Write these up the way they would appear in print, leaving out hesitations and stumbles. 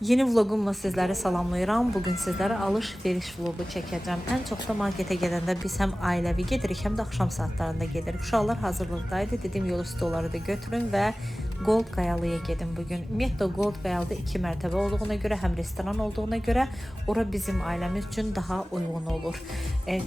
Yeni vlogumla sizləri salamlayıram. Bugün sizlərə alış-veriş vlogu çəkəcəm. Ən çox da marketə gedəndə biz həm ailəvi gedirik, həm də axşam saatlarında gedirik. Uşaqlar hazırlıqdaydı. Dedim yol üstü onları da götürün və Gold Qayalıya gedin bugün. Ümumiyyətlə Gold Qayalıda 2 mərtəbə olduğuna görə, həm restoran olduğuna görə ora bizim ailəmiz üçün daha uyğun olur.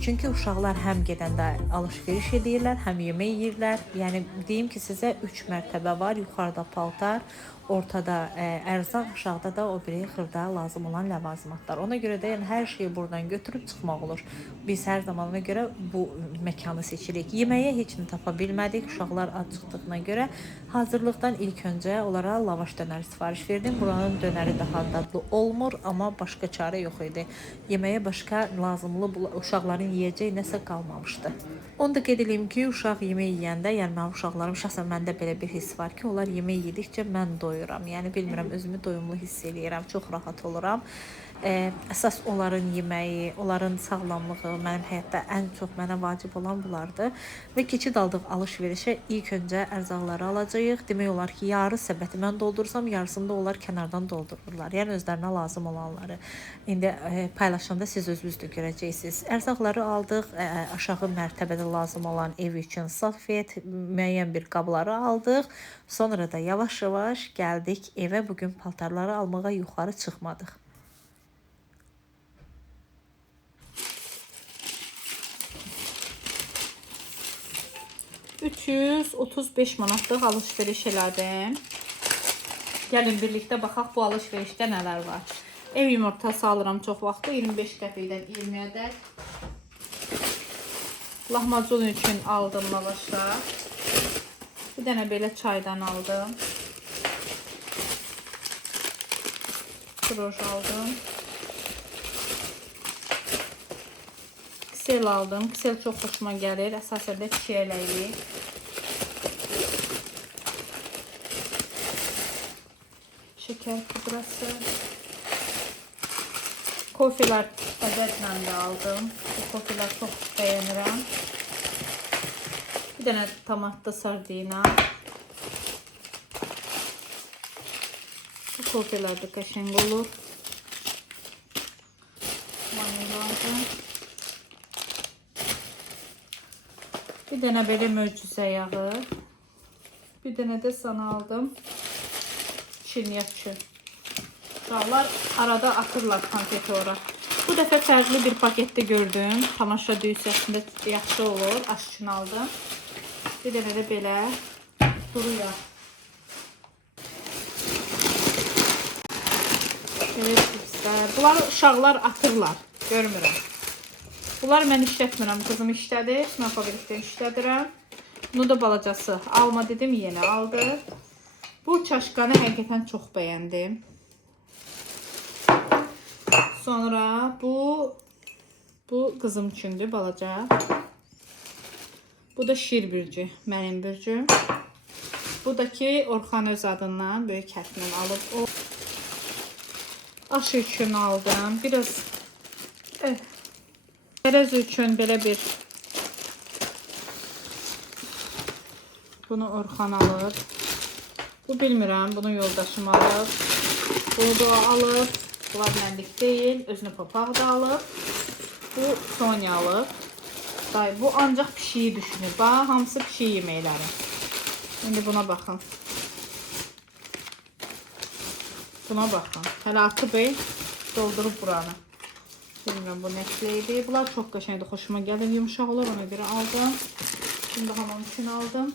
Çünki uşaqlar həm gedəndə alış-veriş edirlər, həm yemək yeyirlər. Yəni deyim ki, sizə 3 mərtəbə var. Yuxarıda paltar, ortada ərzaq, aşağıda da o biri xırda lazım olan ləvazimatlar. Ona görə də yəni hər şeyi buradan götürüb çıxmaq olur. Biz hər zaman ona görə bu məkanı seçirik. Yeməyə heç nə tapa bilmədik. Uşaqlar acıqdığına görə hazırlıqdan ilk öncə onlara lavaş dönər sifariş verdim. Buranın dönəri daha dadlı olmur, amma başqa çarə yox idi. Yeməyə başqa lazımlı uşaqların yeyəcəyi nəsə qalmamışdı. Onu da qeyd edeyim ki, uşaq yemək yeyəndə, yəni mənim uşaqlarım, şəxsən məndə belə bir hiss var ki, onlar yemək yedikcə mən doyuram. Yəni bilmirəm, özümü doyumlu hiss edirəm, çox rahat oluram. Əsas onların yeməyi, onların sağlamlığı mənim həyatda ən çox mənə vacib olan bulardır. Və keçid aldıq alış-verişə ilk öncə ərzaqları alacağıq. Demək olar ki, yarı səbəti mən doldursam, yarısını da onlar kənardan doldururlar. Yəni özlərinə lazım olanları. İndi paylaşanda siz özünüz də görəcəksiniz. Ərzaqları aldıq, aşağı mərtəbədə lazım olan ev üçün salfet, müəyyən bir qabları aldıq. Sonra da yavaş-yavaş gəldik evə. Bugün paltarları almağa yuxarı çıxmadıq. 335 manatlıq alış-veriş elədim. Gəlin birlikdə baxaq bu alış-verişdə nələr var. Ev yumurtası alıram çox vaxtı 25 qəpikdən 20 ədəd. Lahmacun üçün aldım lavaşlar. Bir dənə belə çaydan aldım. Piroj aldım. Kisel aldım. Kisel çox xoşuma gəlir. Əsasən də çiyələkli. Şeker pudrası. Kofeler ədədlə də aldım. Bu kofeler çox bəyənirəm. Bir dənə tomatlı sardina. Bu kofeler də qəşəng olur. Vanil aldım. Bir dənə belə möcüzə yağı. Bir dənə də sana aldım. Şirniyyatçı. Uşaqlar arada atırlar konfeti ora. Bu dəfə fərqli bir paketdə gördüm. Tamaşa düysəsində yaxşı olur. Aş üçün aldım. Bir dənə də belə duru yağ. Belə cipslər. Bunları uşaqlar atırlar. Görmürəm. Bunları mən işlətmirəm. Qızım işlədir. Sınava birlikdə işlədirəm. Bunu da balacası. Alma dedim, yenə aldı. Bu çaşqanı həqiqətən çox bəyəndim. Sonra bu qızım üçündür, balaca. Bu da şir bürcü, mənim bürcüm. Bu da ki Orxan öz adından böyük hətlə alıb. O aşı üçün aldım. Biraz tərəz üçün belə bir bunu Orxan alır. Bu bilmirəm, bunu yoldaşım alır. Bunu da alır. Bunlar mənlik deyil. Özünü papaq da alır. Bu Sonya alır. Bu ancaq pişiyi düşünür. Bax, hamısı pişiyi yeməkləri. İndi buna baxın. Buna baxın. Hələ atıb doldurub buranı. Bilmirəm, bu nəkləydi. Bunlar çox qəşəngdir, xoşuma gəlir. Yumuşaq olur, ona görə aldım. Bunu da hamam üçün aldım.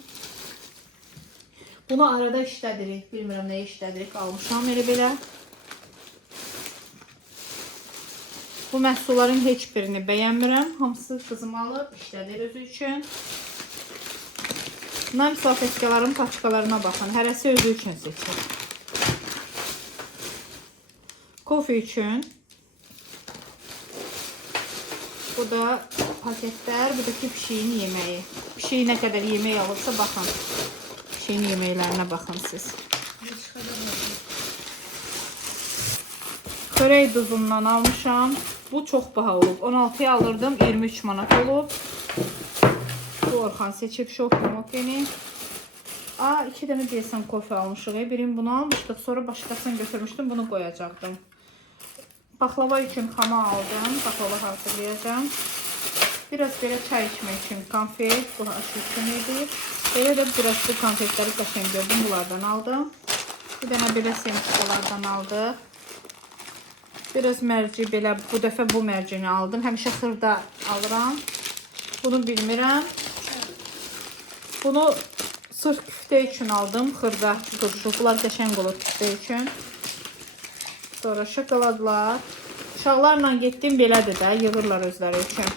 Bunu arada işlədirik. Bilmirəm, nəyə işlədirik. Almışam elə belə. Bu məhsulların heç birini bəyənmirəm. Hamısı qızım alıb, işlədir özü üçün. Bunların salfetkaların paçkalarına baxın. Hərəsi özü üçün seçir. Kofe üçün. Bu da paketlər. Bu da ki pişiyin yeməyi. Pişiyi nə qədər yemək alırsa baxın. Pişiyin yeməklərinə baxın siz. Xörək duzundan almışam. Bu çox baha olub. 16'ya alırdım. 23 manat olub. Bu Orxan seçib şok homogeni. 2 dənə deyəsən kofe almışıq. Birini bunu almışdıq, sonra başqasını götürmüşdüm, bunu qoyacaqdım. Baklava üçün xama aldım, baklava hazırlayacağım. Biraz belə çay içmək üçün konfet, bu aşı üçün idi. Belə də biraz bu konfetləri qəşəng gördüm, bunlardan aldım. Bir dənə belə semçikalardan aldıq. Biraz mərci belə, bu dəfə bu mərcini aldım. Həmişə xırda alıram. Bunu bilmirəm. Bunu sırf küftə üçün aldım. Xırda turşu. Bunlar qəşəng olur küftə üçün. Sonra şokoladlar. Uşaqlarla getdim belədir də, yığırlar özləri üçün.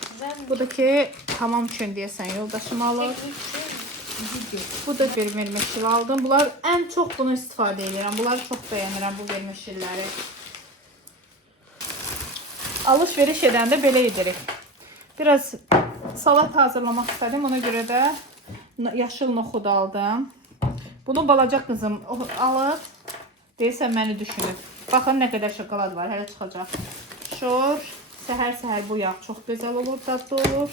Bu da ki, tamam üçün deyəsən yoldaşım alır. Bu da bir vermeşil aldım. Bunlar ən çox bunu istifadə edirəm. Bunları çox bəyənirəm, bu vermeşilləri. Alış-veriş edəndə belə edirik. Biraz salat hazırlamaq istədim. Ona görə də yaşıl noxud aldım. Bunu balaca qızım alıb. Deyəsən məni düşünüb. Baxın nə qədər şokolad var. Hələ çıxacaq. Şor. Səhər-səhər bu yağ çox gözəl olur, dadlı olur.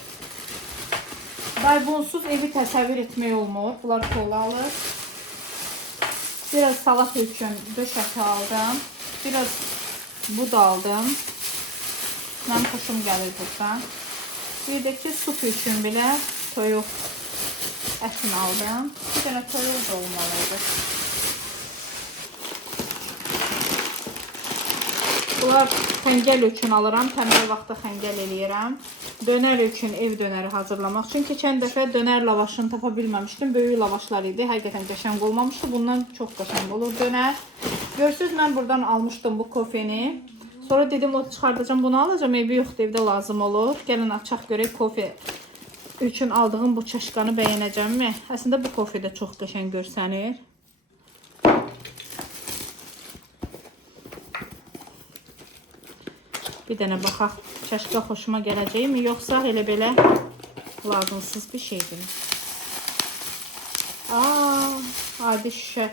Bunsuz evi təsəvvür etmək olmur. Bunlar kola alır. Biraz salat üçün döş əti aldım. Biraz bud aldım. Mənim xoşum gəlir buradan. Bir də ki, sup üçün belə toyuq ətini aldım. Bir dənə toyuq da olmalıydı. Bunlar xəngəl üçün alıram. Təmizə vaxtda xəngəl eləyirəm. Dönər üçün ev dönəri hazırlamaq üçün. Keçən dəfə dönər lavaşını tapa bilməmişdim. Böyük lavaşlar idi. Həqiqətən qəşəng olmamışdı. Bundan çox qəşəng olur dönər. Görürsünüz, mən buradan almışdım bu kofeni. Sonra dedim, o çıxardacağım, bunu alacağım. Evi yoxdur, evdə lazım olur. Gəlin açaq görək, kofe üçün aldığım bu çaşqanı bəyənəcəmmi? Əslində bu kofe də çox qəşəng görsənir. Bir dənə baxaq, çaşqa xoşuma gələcəkmi, yoxsa elə belə lazımsız bir şeydir. Adi şüşə.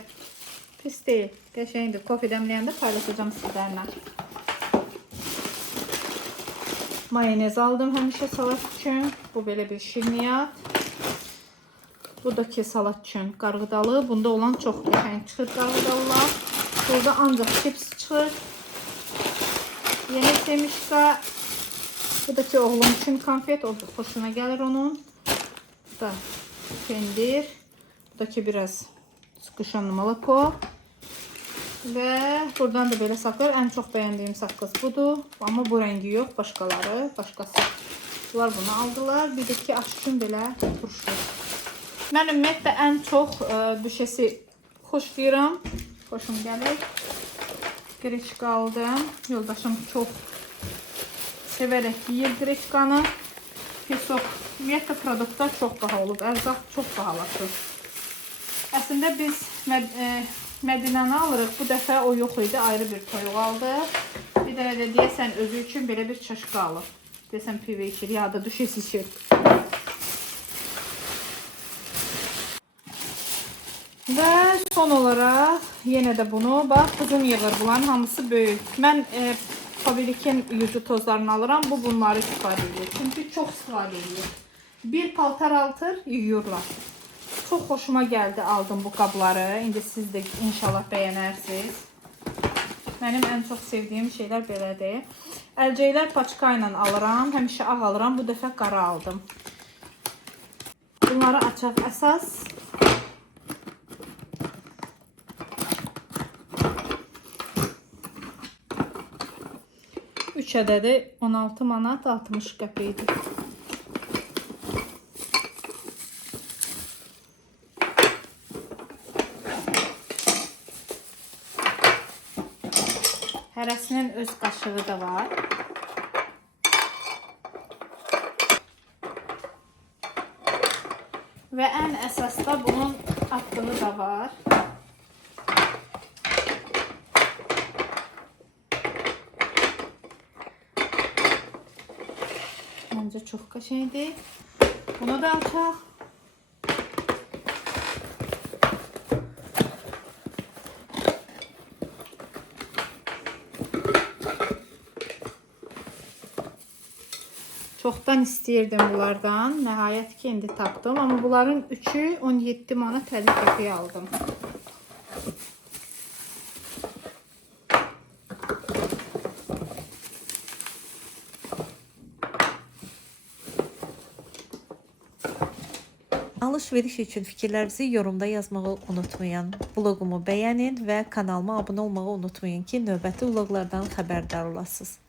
Pis deyil, qəşəngdir. Kofe dəmləyəndə paylaşacağım sizlərlə. Mayonez aldım həmişə salat üçün. Bu belə bir şirniyyat. Bu da ki salat üçün qarğıdalı. Bunda olan çox qəşəng çıxır qarğıdalılar. Burada ancaq chips çıxır. Yeni semişka. Bu da ki oğlum üçün konfet. O da xoşuna gəlir onun. Bu da pendir. Bu da ki biraz sıkışan moloko. Və buradan da belə saklar. Ən çox bəyəndiyim saqqız budur. Amma bu rəngi yox. Başqaları. Başqası. Bunlar bunu aldılar. Bir də ki aş üçün belə turşu. Mən ümumiyyətlə ən çox düşəsi xoşlayıram. Xoşum gəlir. Qreçka aldım. Yoldaşım çox sevərək yiyir qreçkanı. Pesok. Ümumiyyətlə produktlar çox baha olub. Ərzaq çox bahalaşır. Əslində biz Mədinəni alırıq. Bu dəfə o yox idi. Ayrı bir toyuq aldı. Bir dənə də deyəsən özü üçün belə bir çaşqa alır. Deyəsən pivə içir ya da düşəsi içir. Və son olaraq yenə də bunu, bax, qızım yığır. Bunların hamısı böyük. Mən Fabrik'in yüzü tozlarını alıram. Bu bunları istifadə edir. Çünki çox istifadə edir. Bir paltar altır, yuyurlar. Çox xoşuma gəldi aldım bu qabları. İndi siz də inşallah bəyənərsiniz. Mənim ən çox sevdiyim şeylər belədir. Əlcəklər paçka ilə alıram. Həmişə ağ alıram. Bu dəfə qara aldım. Bunları açaq əsas. Üç ədədi 16 manat 60 qəpikdir. Hərəsinin öz qaşığı da var. Və ən əsasda bunun atlığı da var. Məncə çox qəşəngdir. Bunu da açaq. Çoxdan istəyirdim bunlardan. Nəhayət ki, indi tapdım. Amma bunların 3-ü 17 manat 50 qəpiyə aldım. Alış-veriş üçün fikirlərinizi yorumda yazmağı unutmayın. Vlogumu bəyənin və kanalıma abunə olmağı unutmayın ki, növbəti vloqlardan xəbərdar olasınız.